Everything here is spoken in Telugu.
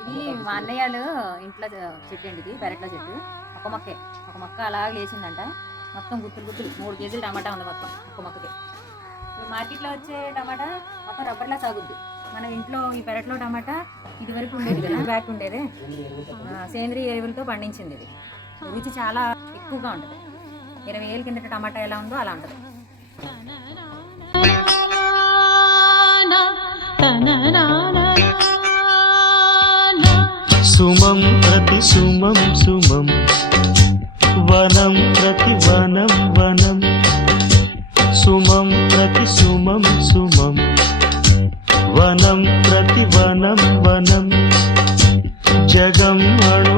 ఇది మా అన్నయ్యలు ఇంట్లో చెట్టు అండి, ఇది పెరట్లో చెట్టు. ఒక మొక్క అలా లేచిందంట. మొత్తం గుత్తులు 3 కేజీలు టమాటా ఉంది మొత్తం ఒక మొక్కకి. ఇప్పుడు మార్కెట్లో వచ్చే టమాటా మొత్తం రబ్బర్లా సాగుద్ది. మన ఇంట్లో ఈ పెరట్లో టమాటా ఇది వరకు ఉండేది కదా, బ్యాక్ ఉండేది. సేంద్రియ ఎరువులతో పండించింది. ఇది రుచి చాలా ఎక్కువగా ఉంటుంది. 20 ఏళ్ళ కిందట టమాటా ఎలా ఉందో అలా ఉంటుంది. సుమం ప్రతి సుమం సుమం, వనం ప్రతి వనం వనం, సుమం ప్రతి సుమం సుమం, వనం ప్రతి వనం వనం, జగం అణు